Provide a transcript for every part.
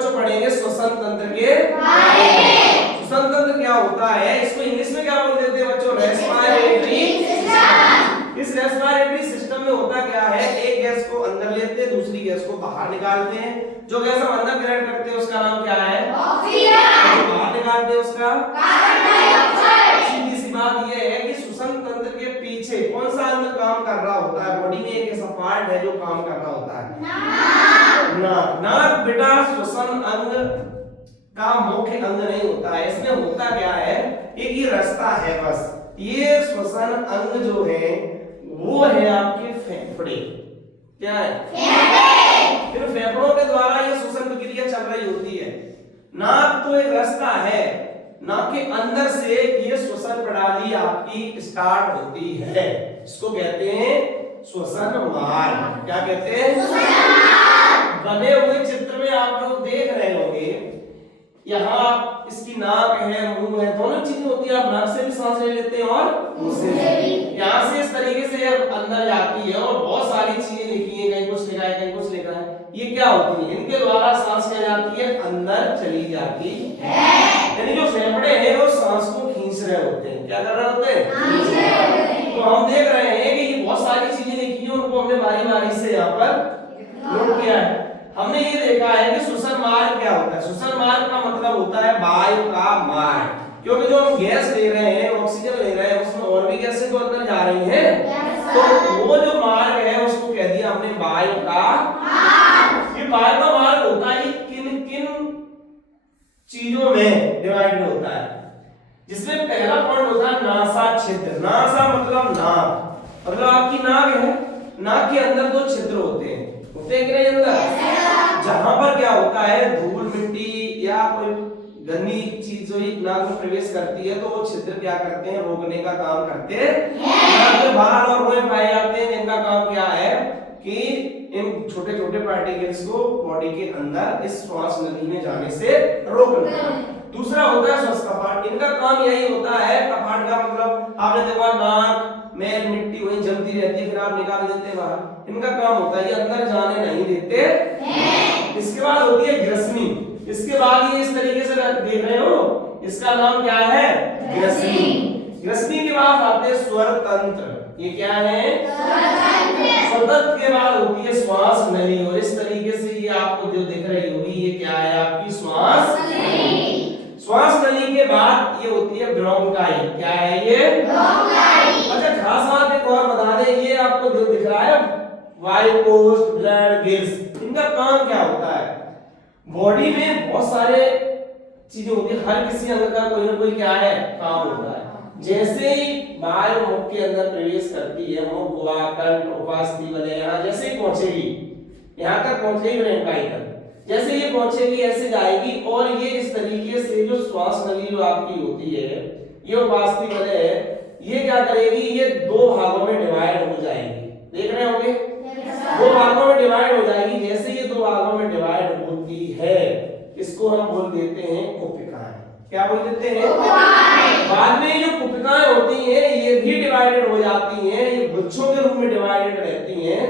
बच्चों पढ़ेंगे श्वसन तंत्र के बारे में। श्वसन तंत्र क्या होता है, इसको इंग्लिश में क्या बोल देते हैं बच्चों, रेस्पिरेटरी सिस्टम। इस रेस्पिरेटरी सिस्टम में होता क्या है, एक गैस को अंदर लेते हैं, दूसरी गैस को बाहर निकालते हैं। जो गैस हम अंदर ग्रहण करते हैं उसका नाम क्या है, ऑक्सीजन। जो बाहर निकालते हैं उसका कार्बन डाइऑक्साइड। सीधी सी बात ये है कि श्वसन तंत्र के पीछे कौन सा अंग काम कर रहा होता है, बॉडी में एक ऐसा पार्ट है जो काम कर रहा होता है, नाक। नाक बेटा श्वसन अंग का मुख्य अंग नहीं होता है, इसमें होता क्या है, एक ही रास्ता है बस। ये श्वसन अंग जो है वो है आपके फेफड़े। क्या है, फेफड़े। फिर फेफड़ों के द्वारा ये श्वसन प्रक्रिया चल रही होती है। नाक तो एक रास्ता है, नाक के अंदर से ये श्वसन प्रणाली आपकी स्टार्ट होती है, इसको कहते हैं श्वसन मार्ग। क्या कहते हैं, श्वसन मार्ग। बने हुए चित्र में आप लोग देख रहे होंगे, यहाँ इसकी नाक है, मुंह है, दोनों चीजें होती है। आप नाक से भी सांस ले लेते हैं और मुंह से भी। यहाँ से इस तरीके से अंदर जाती है और बहुत सारी चीजें लिखी है, कहीं कुछ लिखा है, कहीं कुछ लिखा है। ये क्या होती है, इनके द्वारा सांस क्या जाती है, अंदर चली जाती है। यानी जो फेफड़े हैं वो सांस को खींच रहे होते हैं। क्या कर रहे होते हैं, तो हम देख रहे हैं कि ये बहुत सारी चीजें लिखी है, उनको हमने बारी बारी से यहाँ पर नोट किया है। हमने ये देखा है कि श्वसन मार्ग क्या होता है। श्वसन मार्ग का मतलब होता है वायु का मार्ग, क्योंकि जो हम गैस ले रहे हैं, ऑक्सीजन ले रहे हैं, उसमें और भी गैसें तो अंदर जा रही हैं, तो वो जो मार्ग है उसको कह दिया हमने वायु का मार्ग। ये वायु का मार्ग होता है किन किन चीजों में डिवाइड होता है, जिसमें पहला पॉइंट होता है नासा छिद्र। नासा मतलब नाक, मतलब आपकी नाक है, नाक के अंदर दो छिद्र होते हैं कि नहीं अंदर, जहां पर क्या होता है धूल मिट्टी या कोई गंदी चीज जो नाक में प्रवेश करती है, तो वो छिद्र क्या करते हैं, रोकने का काम करते हैं। नाक के बाल और रोए पाए जाते हैं, इनका काम क्या है कि इन छोटे छोटे पार्टिकल्स को बॉडी के अंदर इस श्वास नली में जाने से रोकना। दूसरा होता है श्वास कपाट, इनका काम यही होता है। कपाट का मतलब आपने देखा नाक में मिट्टी वहीं जमती रहती है, फिर आप निकाल देते हैं बाहर। इनका काम होता है ये अंदर जाने नहीं देते। इसके बाद होती है ग्रसनी। इसके बाद ये इस तरीके से देख रहे हो, इसका नाम क्या है, ग्रसनी। ग्रसनी के बाद आते हैं स्वर तंत्र। ये क्या है, स्वर तंत्र के बाद होती है श्वास नली, और इस तरीके से ये आपको जो दिख रही होगी ये क्या है, आपकी श्वास नली। श्वास नली के बाद ये होती है ब्रोंकाई। क्या है ये, ब्रोंकाई। अच्छा खास बात एक और बता दें, ये आपको जो दिख रहा है वायु कोश, ब्लड, गिल्स, इनका काम क्या होता है। बॉडी में बहुत सारे चीजें होती है, हर किसी अंग का कोई ना कोई क्या है काम होता है। जैसे ही वायु मुख के अंदर प्रवेश करती है, मुख, गुहा, कंठ, उपास्थि वलय, यहाँ जैसे ही पहुंचेगी, यहाँ तक पहुंचेगी ब्रोंकाई तक, जैसे ये पहुंचेगी ऐसे जाएगी, और ये इस तरीके से जो श्वास नली जो आपकी होती है, ये उपास्थि वलय है, ये क्या करेगी, ये दो भागों में डिवाइड हो जाएगी। देख रहे होंगे, दो भागों में डिवाइड हो जाएगी। जैसे ये दो भागों में डिवाइड होती है, इसको हम बोल देते हैं कुपिकाएं। क्या बोल देते हैं, बाद में जो कुपिकाएं होती हैं ये भी डिवाइडेड हो जाती हैं, ये गुच्छों के रूप में डिवाइडेड रहती हैं,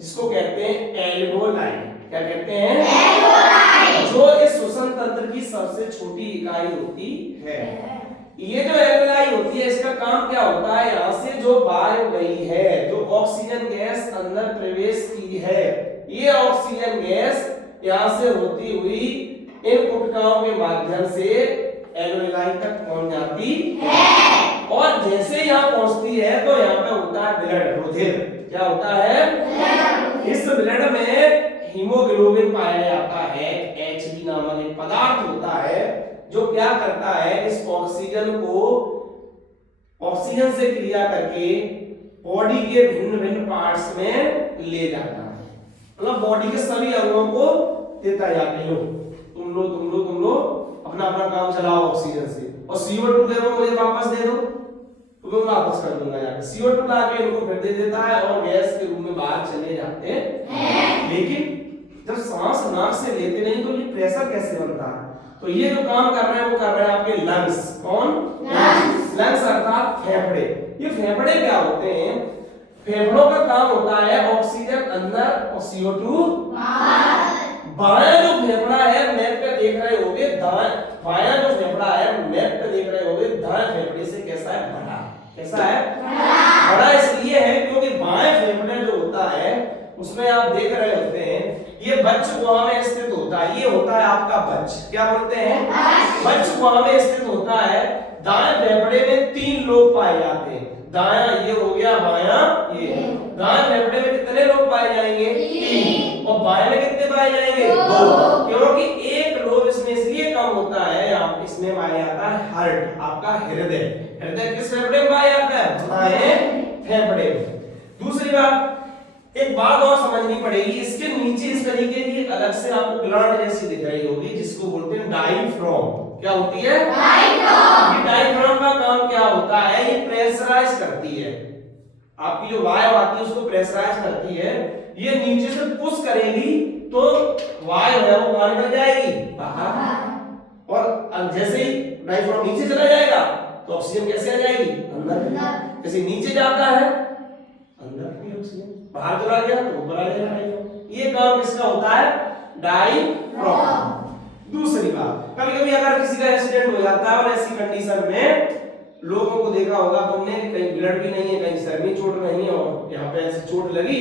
जिसको कहते हैं एल्वोलाई। क्या कहते हैं, एल्वोलाई, जो इस श्वसन तंत्र की सबसे छोटी इकाई होती है। ये जो एल्वोलाई होती है, इसका काम क्या होता है, यहाँ से जो वायु गई है, जो ऑक्सीजन गैस अंदर प्रवेश की है, ये ऑक्सीजन गैस यहाँ से होती हुई इन कुपिकाओं के माध्यम से एल्वोलाई तक पहुंच जाती है, और जैसे यहाँ पहुंचती है तो यहाँ पे होता है ब्लड, रुधिर। क्या होता है, इस ब्लड में हीमोग्लोबिन पाया जाता है, Hb नामक एक पदार्थ होता है जो क्या करता है, इस ऑक्सीजन को ऑक्सीजन से क्रिया करके बॉडी के भिन्न भिन्न पार्ट्स में ले जाता है, मतलब बॉडी के सभी अंगों को देता जाता है, तुम लो अपना अपना काम चलाओ ऑक्सीजन से, और CO2 दे दो मुझे वापस दे दो, तो मैं वापस कर दूंगा यार। CO2 लाके इनको फिर दे देता है और गैस के रूप में बाहर चले जाते हैं। लेकिन जब सांस नाक से लेते नहीं तो ये प्रेशर कैसे बनता है, तो ये जो काम कर रहे हैं वो कर रहे हैं आपके लंग्स। कौन, लंग्स अर्थात फेफड़े। ये फेफड़े क्या होते हैं, फेफड़ों का काम होता है ऑक्सीजन अंदर और CO2 बाहर। बायां जो फेफड़ा है, मैं बायां जो फेफड़ा है मैप पे देख रहे होगे, दाएं फेफड़े से कैसा है, बड़ा। कैसा है, बड़ा इसलिए है क्योंकि बाएं फेफड़े जो होता है उसमें आप देख रहे होते हैं ये बच्च गुहा में स्थित होता है, ये होता है आपका बच्च, क्या बोलते हैं, बच्च गुहा में स्थित होता है। दाएं फेफड़े में 3 लोब पाए जाते हैं, दायां ये हो गया, बायां ये। दाएं फेफड़े में कितने लोब पाए जाएंगे, 3, और बाएं में कितने पाए जाएंगे, 2, क्योंकि एक लोब इसमें इसलिए कम होता है, आप इसमें पाया जाता है हार्ट, आपका हृदय। हृदय किस फेफड़े में पाया जाता है, बाएं फेफड़े में। दूसरी बात, एक बात और समझनी पड़ेगी, इसके नीचे इस तरीके की अलग से आपको ग्लैंड जैसी दिख रही होगी जिसको बोलते हैं डायफ्राम। क्या होती है, डायफ्राम। ये डायफ्राम का काम क्या होता है, ये प्रेशराइज करती है, आपकी जो वायु आती है उसको प्रेशराइज करती है। ये नीचे से पुश करेगी तो वायु है वो बाहर निकल जाएगी बाहर, और जैसे ही डायफ्राम नीचे चला जाएगा तो ऑक्सीजन कैसे आ जाएगी, अंदर। जैसे नीचे जाता है अंदर की ऑक्सीजन, बाहर चला गया तो ऊपर आ जाएगा। ये काम किसका होता है, डायफ्राम। दूसरी बात, कभी कभी अगर किसी का एक्सीडेंट हो जाता है और ऐसी कंडीशन में लोगों को देखा होगा तुमने कि कहीं ब्लड भी नहीं है, कहीं सर में चोट नहीं है और यहाँ पे ऐसी चोट लगी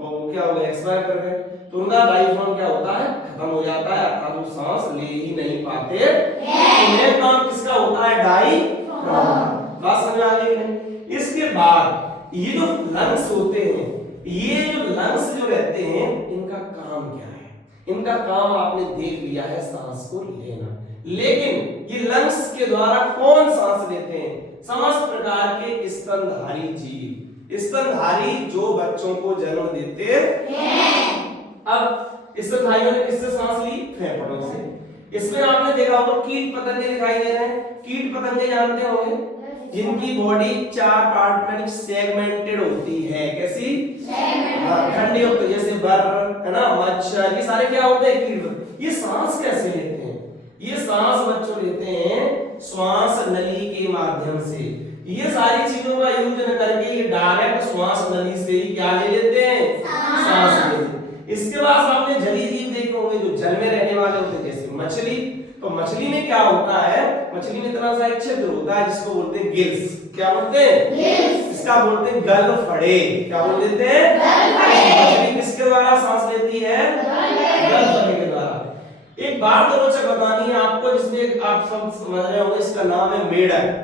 और वो क्या हो गया, एक्सपायर कर गए, तो उनका डायफ्राम क्या होता है, खत्म हो जाता है, अर्थात वो सांस ले ही नहीं पाते। ये काम किसका होता है, डायफ्राम। बात समझ आ गई नहीं। इसके बाद ये जो लंग्स होते हैं, ये जो लंग्स जो रहते हैं इनका काम क्या है, इनका काम आपने देख लिया है सांस को लेना, लेकिन ये लंग्स के द्वारा कौन सांस लेते हैं, समस्त प्रकार के स्तनधारी जीव, स्तनधारी जो बच्चों को जन्म देते हैं। अब स्तनधारियों ने किससे सांस ली, फेफड़ों से। इसमें आपने देखा होगा कीट पतंगे दिखाई दे रहे हैं, कीट पतंगे जानते होंगे, जिनकी बॉडी 4 पार्ट में सेगमेंटेड होती है, कैसी, खंड युक्त, जैसे बर है ना, मच्छर, ये सारे क्या होते हैं, कीट। ये सांस कैसे लेते हैं, ये सांस बच्चों लेते हैं श्वास नली के माध्यम से। ये सारी चीजों का यूज न करके ये डायरेक्ट श्वास नली से ही क्या ले लेते हैं, सांस ले लेते हैं। इसके बाद आपने जलीय जीव देखे होंगे जो जल में रहने वाले होते हैं, जैसे मछली। तो मछली में क्या होता है, मछली में इतना सा एक छिद्र होता है जिसको बोलते हैं गिल्स। क्या बोलते हैं, गिल्स। इसका बोलते हैं गलफड़े। क्या बोल देते हैं, गलफड़े। मछली किसके द्वारा सांस लेती है, गलफड़े के द्वारा। एक बात रोचक बतानी है आपको, जिसमें आप सब समझ रहे होंगे, इसका नाम है मेढक।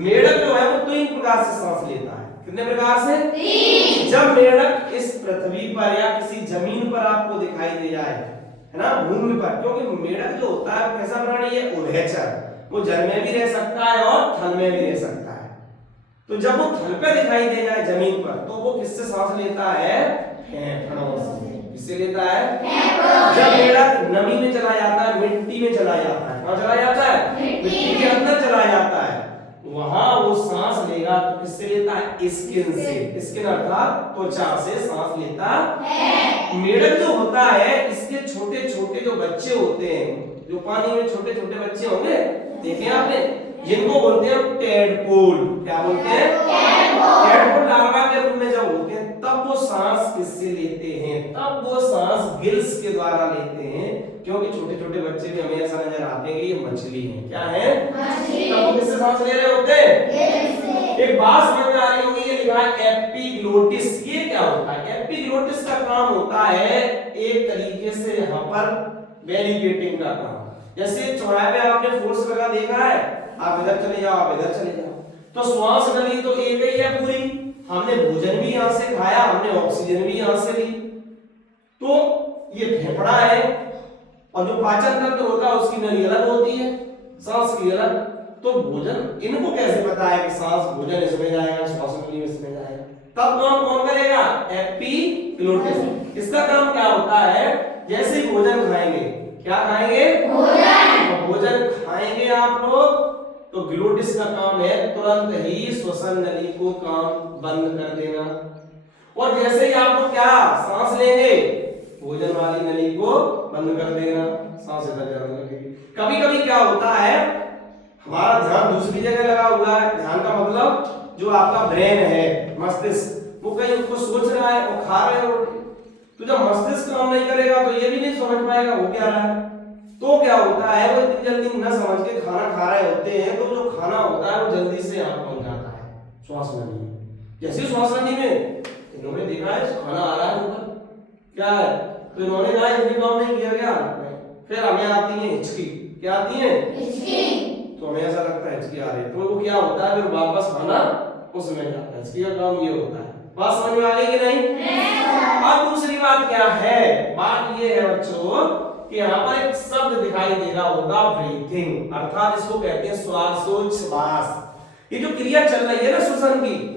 मेढक जो है वो 3 प्रकार से सांस लेता है। कितने प्रकार से, 3। जब मेढक इस पृथ्वी पर या किसी जमीन पर आपको दिखाई दे जाए, है ना, भूमि पर, क्योंकि मेढक जो होता है कैसा प्राणी है, उभयचर, वो जल में भी रह सकता है और थल में भी रह सकता है। तो जब वो थल पे दिखाई दे जाए जमीन पर, तो वो किससे सांस लेता है, फेफड़ों से। किससे लेता है, फेफड़ों से। जब मेढक नमी में चला जाता है, मिट्टी में चला जाता है, कहां चला जाता है, मिट्टी के अंदर चला जाता है, वहां वो सांस लेगा तो किससे लेता है, स्किन से। स्किन अर्थात त्वचा से सांस लेता है। मेढक जो होता है इसके छोटे छोटे जो बच्चे होते हैं, जो पानी में छोटे छोटे बच्चे होंगे, देखे आपने, जिनको बोलते हैं टेडपोल। क्या बोलते हैं, टेडपोल। लार्वा के रूप में जब होते हैं तब वो सांस किससे लेते हैं, तब वो सांस गिल्स के द्वारा लेते हैं, क्योंकि छोटे छोटे बच्चे भी हमें ऐसा नजर आते हैं कि ये मछली है। क्या है, मछली। तब वो किससे सांस ले रहे होते हैं, एक बात समझ में आ रही होगी, ये लिखा है एपिग्लोटिस। ये क्या होता है, एपिग्लोटिस का काम होता है एक तरीके से यहाँ पर बैरिकेडिंग का काम। जैसे चौराहे पे आपने फोर्स लगा देखा है, आप इधर चले जाओ, आप इधर चले जाओ, तो श्वास नली तो एक ही है पूरी, हमने भोजन भी यहाँ से खाया, हमने ऑक्सीजन भी यहाँ से ली, तो ये फेफड़ा है, और जो पाचन तंत्र होता है उसकी नली अलग होती है, सांस की अलग। तो भोजन, इनको कैसे पता है कि सांस, भोजन इसमें जाएगा, श्वास नली इसमें जाएगा, तब काम कौन करेगा, एपिग्लोटिस। इसका काम क्या होता है, जैसे ही भोजन खाएंगे, क्या खाएंगे, भोजन, भोजन खाएंगे आप लोग, तो ग्लोटिस का काम है तुरंत ही श्वसन नली को काम बंद कर देना, और जैसे ही आप लोग क्या सांस लेंगे, भोजन वाली नली को बंद कर देना, सांस इधर जाने लगेगी। कभी कभी क्या होता है, हमारा ध्यान दूसरी जगह लगा हुआ है, ध्यान का मतलब जो आपका ब्रेन है, मस्तिष्क, वो कहीं उसको सोच रहा है, वो खा रहे हो, तो जब मस्तिष्क काम नहीं करेगा तो ये भी नहीं समझ पाएगा वो क्या रहा है। तो क्या होता है, वो जल्दी न समझ के खाना खा रहे होते हैं तो जो खाना होता है वो जल्दी से यहाँ पहुंच जाता है श्वास नली में। जैसे श्वास नली में इन्होंने देखा है खाना आ रहा है ऊपर, क्या है, तो इन्होंने कहा हिंदी काम नहीं किया गया, फिर हमें आती है हिचकी। क्या आती है? हिचकी। तो हमें ऐसा लगता है हिचकी आ रही है, तो वो क्या होता है, फिर वापस खाना उसमें जाता है। हिचकी का काम ये होता है। बात समझ में आ गई कि नहीं? अब दूसरी बात क्या है, बात ये है बच्चों कि यहाँ पर एक शब्द दिखाई दे रहा होगा ब्रीथिंग, अर्थात इसको कहते हैं श्वासोच्छ्वास। ये जो क्रिया चल रही है ना श्वसन की,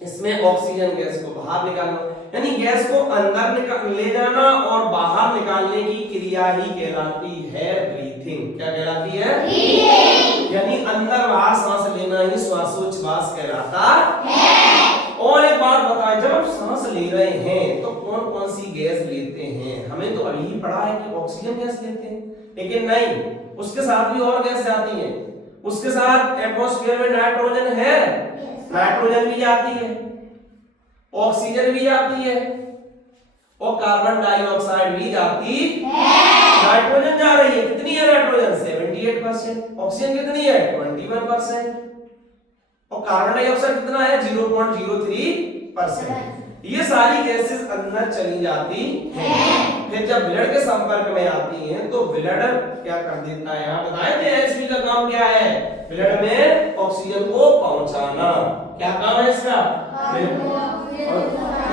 इसमें ऑक्सीजन गैस को बाहर निकालना, यानी गैस को अंदर ले जाना और बाहर निकालने की क्रिया ही कहलाती है ब्रीथिंग। क्या कहलाती है? ब्रीथिंग। यानी अंदर बाहर सांस लेना ही श्वासोच्छ्वास कहलाता है। और एक बात बताएं, जब आप सांस ले रहे हैं तो कौन कौन सी गैस लेते हैं? हमें तो अभी ही पढ़ा है कि ऑक्सीजन गैस लेते हैं, लेकिन नहीं, उसके साथ भी और गैस जाती है। उसके साथ एटमॉस्फेयर में नाइट्रोजन है, नाइट्रोजन भी जाती है, ऑक्सीजन भी जाती है और कार्बन डाइऑक्साइड भी जाती है। नाइट्रोजन जा रही है, कितनी है नाइट्रोजन? 78%। ऑक्सीजन कितनी है? 21%। और कार्बन डाइऑक्साइड कितना है? 0.03%। ये सारी गैसेस अंदर चली जाती हैं। फिर जब ब्लड के संपर्क में आती हैं तो ब्लड क्या कर देता है? यहाँ बताए थे एचपी का काम क्या है? ब्लड में ऑक्सीजन को पहुंचाना। क्या काम है इसका?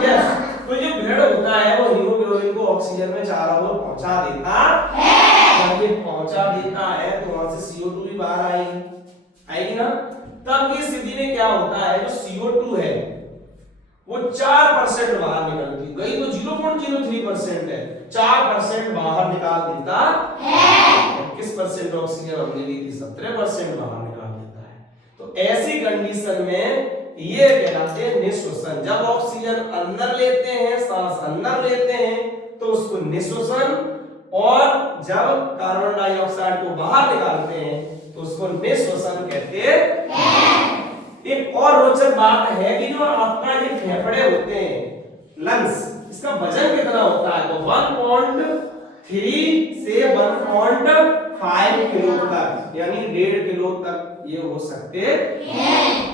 यस। तो जो ब्लड होता है वो हीमोग्लोबिन को ऑक्सीजन में चारों ओर पहुंचा देता है। जब ये पहुंचा देता है तो वहां से CO2 भी बाहर आएगी ना। तब की स्थिति में क्या होता है, जो CO2 है वो 4% बाहर निकलती गई, तो 0.03% है, 4% बाहर निकाल देता है। 21% ऑक्सीजन हमने ली थी, 17% बाहर निकाल देता है। तो ऐसी कंडीशन में ये कहलाते हैं निःश्वसन। जब ऑक्सीजन अंदर लेते हैं, सांस अंदर लेते हैं तो उसको निःश्वसन, और जब कार्बन डाइऑक्साइड को बाहर निकालते हैं तो उसको निःश्वसन कहते हैं। एक और रोचक बात है कि जो आपका ये फेफड़े होते हैं, लंग्स, इसका वजन कितना होता है? तो 1.3 से 1.5 किलो तक, यानी 1.5 किलो तक ये हो सकते हैं।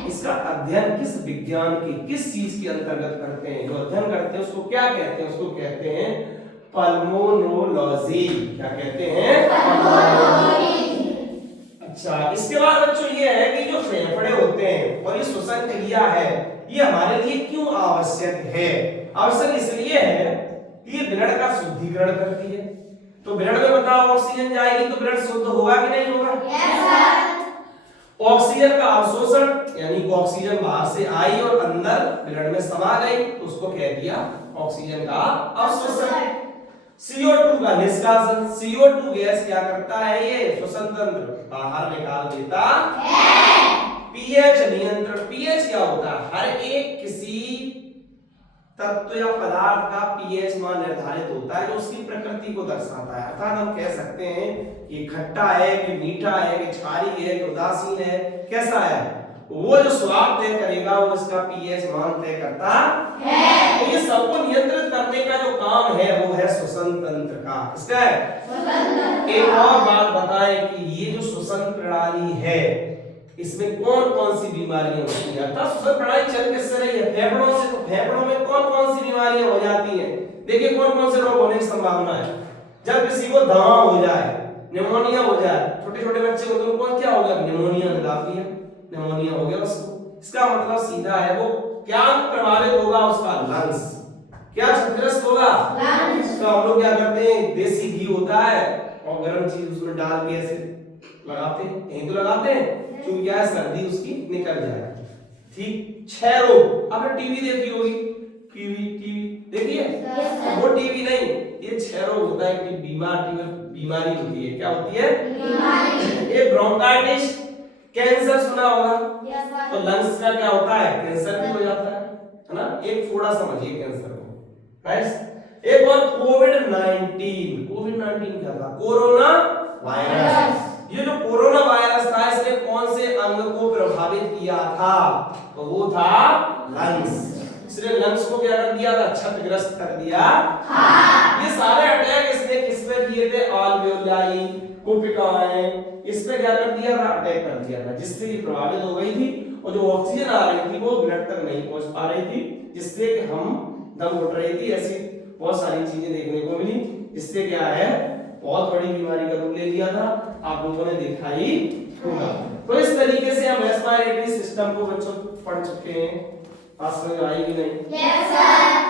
इसका अध्ययन किस विज्ञान के, किस चीज के अंतर्गत करते हैं? जो अध्ययन करते हैं उसको क्या कहते हैं? उसको कहते हैं पल्मोनोलॉजी। क्या कहते हैं? पल्मोनोलॉजी। अच्छा, इसके बाद बच्चों ये है कि जो फेफड़े होते हैं और ये श्वसन क्रिया है, ये हमारे लिए क्यों आवश्यक है? आवश्यक इसलिए है कि ये ब्लड का शुद्धिकरण करती है। तो ब्लड में बताओ ऑक्सीजन जाएगी तो ब्लड शुद्ध होगा कि नहीं होगा? Yes sir. ऑक्सीजन का अवशोषण, यानी ऑक्सीजन बाहर से आई और अंदर ब्लड में समा गई, तो उसको कह दिया ऑक्सीजन का अवशोषण। CO2 का निष्कासन। CO2 गैस क्या करता है? ये श्वसन तंत्र बाहर निकाल देता है। पीएच नियंत्रण। पीएच क्या होता है? हर एक किसी तत्व या पदार्थ का पीएच मान निर्धारित होता है जो उसकी प्रकृति को दर्शाता है। अर्थात हम कह सकते हैं कि खट्टा है कि मीठा है कि क्षारीय है कि उदासीन है, कैसा है, वो जो स्वाद तय करेगा वो इसका पीएच मान तय करता है। तो ये सबको नियंत्रित करने का जो काम है वो है श्वसन तंत्र का। इसका है। एक और बात बताएं कि ये जो श्वसन प्रणाली है इसमें कौन कौन सी बीमारियां होती हैं? अर्थात श्वसन प्रणाली चल किससे रही है? फेफड़ों से। तो फेफड़ों में कौन कौन सी बीमारियां हो जाती हैं? देखिए कौन कौन से रोग होने की संभावना है। जब किसी को दमा हो जाए, निमोनिया हो जाए, छोटे छोटे बच्चे को, तो उनको क्या होगा? निमोनिया लगाती है, निमोनिया हो गया उसको। इसका मतलब सीधा है वो क्या प्रभावित होगा? उसका लंग्स। क्या क्षतिग्रस्त होगा? लंग्स। तो हम लोग क्या करते हैं, देसी घी होता है और गर्म चीज उसमें डाल के ऐसे लगाते हैं, यही तो लगाते हैं, क्योंकि क्या है, सर्दी उसकी निकल जाए। ठीक। 6 रोग। आपने टीवी देखी होगी, टीवी देखिए, वो टीवी नहीं, ये 6 रोग होता है कि बीमारी होती है। क्या होती है? बीमारी। एक ब्रोंकाइटिस, कैंसर सुना होगा, तो लंग्स का क्या होता है? कैंसर भी हो जाता है ना। एक थोड़ा समझिए कैंसर को, राइट। एक और कोविड-19। कोविड-19 क्या था? Corona virus. ये जो कोरोना वायरस था इसने कौन से अंग को प्रभावित किया था? तो वो था लंग्स। इसने लंग्स को क्या कर दिया था? क्षतिग्रस्त कर दिया। हाँ। ये सारे अटैक इसने किस पे किए थे? ऑलवेओलाई कोपिका है, इस पे क्या कर दिया था, अटैक कर दिया था, जिससे ये प्रभावित हो गई थी और जो ऑक्सीजन आ रही थी वो ब्लड तक नहीं पहुंच पा रही थी, जिससे कि हम दम घुट रही थी। ऐसी बहुत सारी चीजें देखने को मिली, जिससे क्या है बहुत बड़ी बीमारी का रूप ले लिया था, आप लोगों ने देखा ही होगा। तो इस तरीके से हम रेस्पिरेटरी सिस्टम को बच्चों पढ़ चुके हैं। आज समझ आई कि नहीं? Yes sir.